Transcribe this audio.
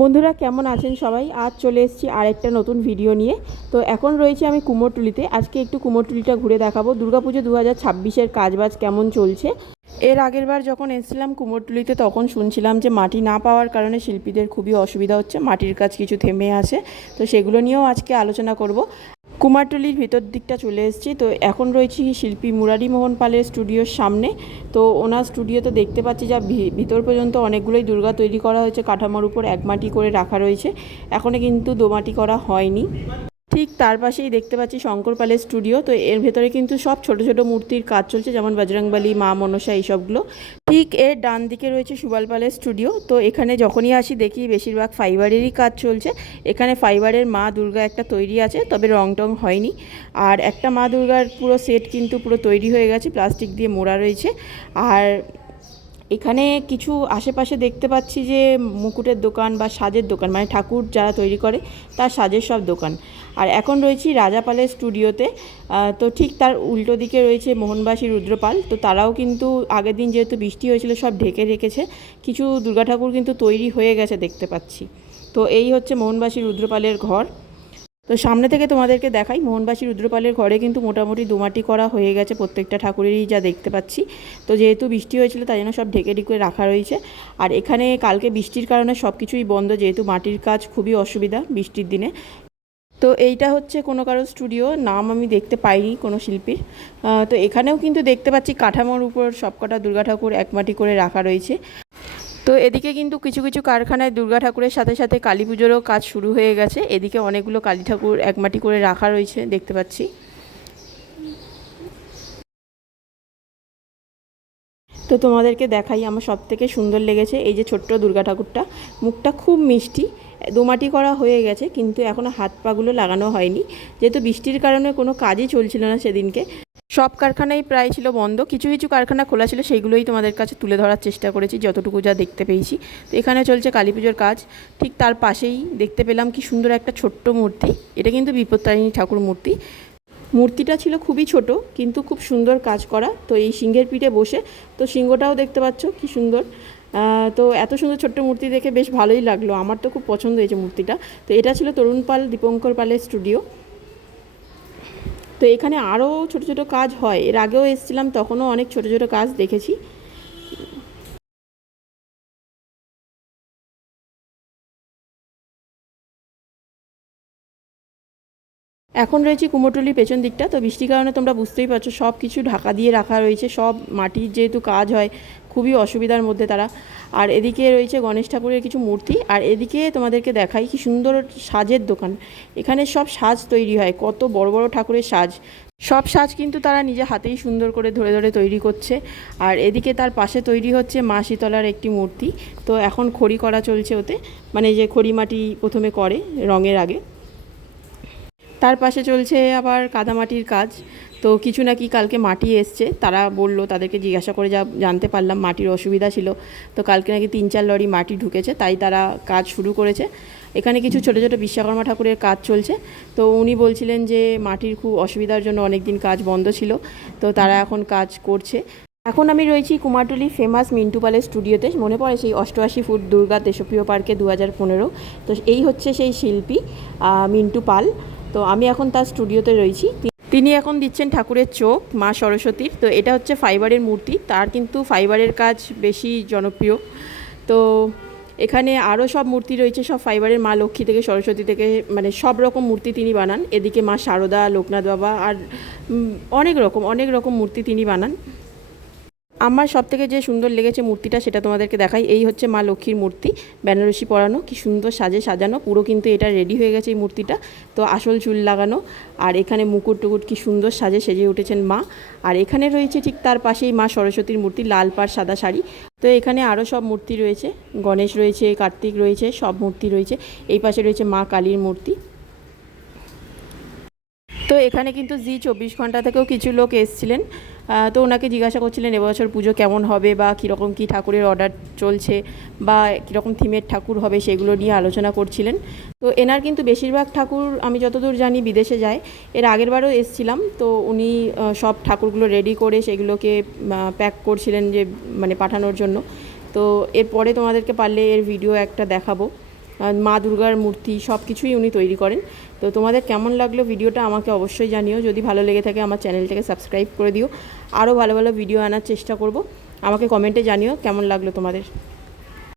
বন্ধুরা কেমন আছেন সবাই? আজ চলে এসেছি আরেকটা নতুন ভিডিও নিয়ে। তো এখন রয়েছে আমি কুমোরটুলিতে। আজকে একটু কুমোরটুলিটা ঘুরে দেখাবো। দুর্গাপুজো 2026-এর কাজবাজ কেমন চলছে। এর আগের বার যখন এসেছিলাম কুমোরটুলিতে তখন শুনছিলাম যে মাটি না পাওয়ার কারণে শিল্পীদের খুবই অসুবিধা হচ্ছে, মাটির কাজ কিছু থেমে আছে। তো সেগুলো নিয়েও আজকে আলোচনা করব। কুমারটুলির ভিতর দিকটা চলে এসেছি। তো এখন রয়েছি শিল্পী মুরারি মোহন পালের স্টুডিওর সামনে। তো ওনার স্টুডিওতে দেখতে পাচ্ছি যা ভিতর পর্যন্ত অনেকগুলোই দুর্গা তৈরি করা হয়েছে, কাঠামোর উপর একমাটি করে রাখা রয়েছে, এখনও কিন্তু দোমাটি করা হয়নি। ঠিক তার পাশেই দেখতে পাচ্ছি শঙ্কর পালের স্টুডিও। তো এর ভেতরে কিন্তু সব ছোট ছোট মূর্তির কাজ চলছে, যেমন বজরংবলী, মা মনসা, এইসবগুলো। ঠিক এর ডান দিকে রয়েছে সুবল পালের স্টুডিও। তো এখানে যখনই আসি দেখি বেশিরভাগ ফাইবারেরই কাজ চলছে। এখানে ফাইবারের মা দুর্গা একটা তৈরি আছে, তবে রং টং হয়নি। আর একটা মা দুর্গার পুরো সেট কিন্তু পুরো তৈরি হয়ে গেছে, প্লাস্টিক দিয়ে মোড়া রয়েছে। আর এখানে কিছু আশেপাশে দেখতে পাচ্ছি যে মুকুটের দোকান বা সাজের দোকান, মানে ঠাকুর যারা তৈরি করে তার সাজের সব দোকান। আর এখন রয়েছি রাজাপালের স্টুডিওতে। তো ঠিক তার উল্টো দিকে রয়েছে মোহনবাসী রুদ্রপাল। তো তারাও কিন্তু আগের দিন যেহেতু বৃষ্টি হয়েছিল সব ঢেকে রেখেছে, কিছু দুর্গা ঠাকুর কিন্তু তৈরি হয়ে গেছে দেখতে পাচ্ছি। তো এই হচ্ছে মোহনবাসী রুদ্রপালের ঘর। তো সামনে থেকে তোমাদেরকে দেখাই, মোহনবাসী রুদ্রপালের ঘরে কিন্তু মোটামুটি দোমাটি করা হয়ে গেছে প্রত্যেকটা ঠাকুরেরই, যা দেখতে পাচ্ছি। তো যেহেতু বৃষ্টি হয়েছিল তাই জন্য সব ঢেকে ঢেকে রাখা রয়েছে। আর এখানে কালকে বৃষ্টির কারণে সব কিছুই বন্ধ, যেহেতু মাটির কাজ খুবই অসুবিধা বৃষ্টির দিনে। তো এইটা হচ্ছে কোনো কারো স্টুডিও, নাম আমি দেখতে পাইনি কোনো শিল্পীর। তো এখানেও কিন্তু দেখতে পাচ্ছি কাঠামোর উপর সবকটা দুর্গা ঠাকুর একমাটি করে রাখা রয়েছে। তো এদিকে কিন্তু কিছু কিছু কারখানায় দুর্গা ঠাকুরের সাথে সাথে কালী পুজোরও কাজ শুরু হয়ে গেছে। এদিকে অনেকগুলো কালী ঠাকুর একমাটি করে রাখা রয়েছে দেখতে পাচ্ছি। তো তোমাদেরকে দেখাই, আমার সব থেকে সুন্দর লেগেছে এই যে ছোট্ট দুর্গা ঠাকুরটা। মুখটা খুব মিষ্টি, দোমাটি করা হয়ে গেছে কিন্তু এখনও হাত পাগুলো লাগানো হয়নি, যেহেতু বৃষ্টির কারণে কোনো কাজই চলছিল না সেদিনকে। সব কারখানাই প্রায় ছিল বন্ধ, কিছু কিছু কারখানা খোলা ছিল, সেইগুলোই তোমাদের কাছে তুলে ধরার চেষ্টা করেছি যতটুকু যা দেখতে পেয়েছি। তো এখানে চলছে কালী পুজোর কাজ। ঠিক তার পাশেই দেখতে পেলাম কি সুন্দর একটা ছোট্ট মূর্তি। এটা কিন্তু বিপত্তারিণী ঠাকুর মূর্তি। মূর্তিটা ছিল খুবই ছোট কিন্তু খুব সুন্দর কাজ করা। তো এই সিংহের পিঠে বসে, তো সিংহটাও দেখতে পাচ্ছ কি সুন্দর। তো এত সুন্দর ছোট্ট মূর্তি দেখে বেশ ভালোই লাগলো, আমার তো খুব পছন্দ হয়েছে মূর্তিটা। তো এটা ছিল তরুণ পাল, দীপঙ্কর পালের স্টুডিও। তো এখানে আরও ছোট ছোট কাজ হয়, এর আগেও এসেছিলাম তখনও অনেক ছোট ছোট কাজ দেখেছি। এখন রয়েছি কুমোরটুলির পেছন দিকটা। তো বৃষ্টির কারণে তোমরা বুঝতেই পারছো সব কিছু ঢাকা দিয়ে রাখা রয়েছে, সব মাটির যেহেতু কাজ হয় খুবই অসুবিধার মধ্যে তারা। আর এদিকে রয়েছে গণেশ ঠাকুরের কিছু মূর্তি। আর এদিকে তোমাদেরকে দেখাই কি সুন্দর সাজের দোকান। এখানে সব সাজ তৈরি হয়, কত বড় বড় ঠাকুরের সাজ। সব সাজ কিন্তু তারা নিজে হাতেই সুন্দর করে ধরে ধরে তৈরি করছে। আর এদিকে তার পাশে তৈরি হচ্ছে মা শীতলার একটি মূর্তি। তো এখন খড়ি করা চলছে ওতে, মানে যে খড়ি মাটি প্রথমে করে রঙের আগে। তার পাশে চলছে আবার কাদামাটির কাজ। তো কিছু নাকি কালকে মাটি এসছে, তারা বলল, তাদেরকে জিজ্ঞাসা করে যা জানতে পারলাম মাটির অসুবিধা ছিল। তো কালকে নাকি 3-4 লরি মাটি ঢুকেছে, তাই তারা কাজ শুরু করেছে। এখানে কিছু ছোটো ছোটো বিশ্বকর্মা ঠাকুরের কাজ চলছে। তো উনি বলছিলেন যে মাটির খুব অসুবিধার জন্য অনেক দিন কাজ বন্ধ ছিল, তো তারা এখন কাজ করছে। এখন আমি রয়েছি কুমারটুলি ফেমাস মিন্টু পালের স্টুডিওতে। মনে পড়ে সেই 88 ফুট দুর্গা দেশপ্রিয় পার্কে 2015। তো এই হচ্ছে সেই শিল্পী মিন্টু পাল। তো আমি এখন তার স্টুডিওতে রয়েছি। তিনি এখন দিচ্ছেন ঠাকুরের চোখ মা সরস্বতীর। তো এটা হচ্ছে ফাইবারের মূর্তি, তার কিন্তু ফাইবারের কাজ বেশি জনপ্রিয়। তো এখানে আরও সব মূর্তি রয়েছে, সব ফাইবারের, মা লক্ষ্মী থেকে সরস্বতী থেকে, মানে সব রকম মূর্তি তিনি বানান। এদিকে মা শারদা, লোকনাথ বাবা, আর অনেক রকম মূর্তি তিনি বানান। আমার সবথেকে যে সুন্দর লেগেছে মূর্তিটা সেটা তোমাদেরকে দেখাই। এই হচ্ছে মা লক্ষ্মীর মূর্তি, বেনারসি পরানো, কি সুন্দর সাজে সাজানো, পুরো কিন্তু এটা রেডি হয়ে গেছে এই মূর্তিটা। তো আসল চুল লাগানো, আর এখানে মুকুট টুকুট কি সুন্দর সাজে সেজে উঠেছেন মা। আর এখানে রয়েছে ঠিক তার পাশেই মা সরস্বতীর মূর্তি, লাল পাড় সাদা শাড়ি। তো এখানে আরও সব মূর্তি রয়েছে, গণেশ রয়েছে, কার্তিক রয়েছে, সব মূর্তি রয়েছে। এই পাশে রয়েছে মা কালীর মূর্তি। তো এখানে কিন্তু জি 24 ঘন্টা থেকেও কিছু লোক এসেছিলেন। তো ওনাকে জিজ্ঞাসা করছিলেন এবছর পুজো কেমন হবে, বা কীরকম কী ঠাকুরের অর্ডার চলছে, বা কীরকম থিমের ঠাকুর হবে, সেগুলো নিয়ে আলোচনা করছিলেন। তো এনার কিন্তু বেশিরভাগ ঠাকুর আমি যতদূর জানি বিদেশে যায়। এর আগের বারও এসেছিলাম, তো উনি সব ঠাকুরগুলো রেডি করে সেগুলোকে প্যাক করছিলেন, যে মানে পাঠানোর জন্য। তো এরপরে তোমাদেরকে পারলে এর ভিডিও একটা দেখাবো। মা দুর্গার মূর্তি সব কিছুই উনি তৈরি করেন। তো তোমাদের কেমন লাগলো ভিডিওটা আমাকে অবশ্যই জানিও। যদি ভালো লেগে থাকে আমার চ্যানেলটাকে সাবস্ক্রাইব করে দিও। আরও ভালো ভালো ভিডিও আনার চেষ্টা করব। আমাকে কমেন্টে জানিও কেমন লাগলো তোমাদের।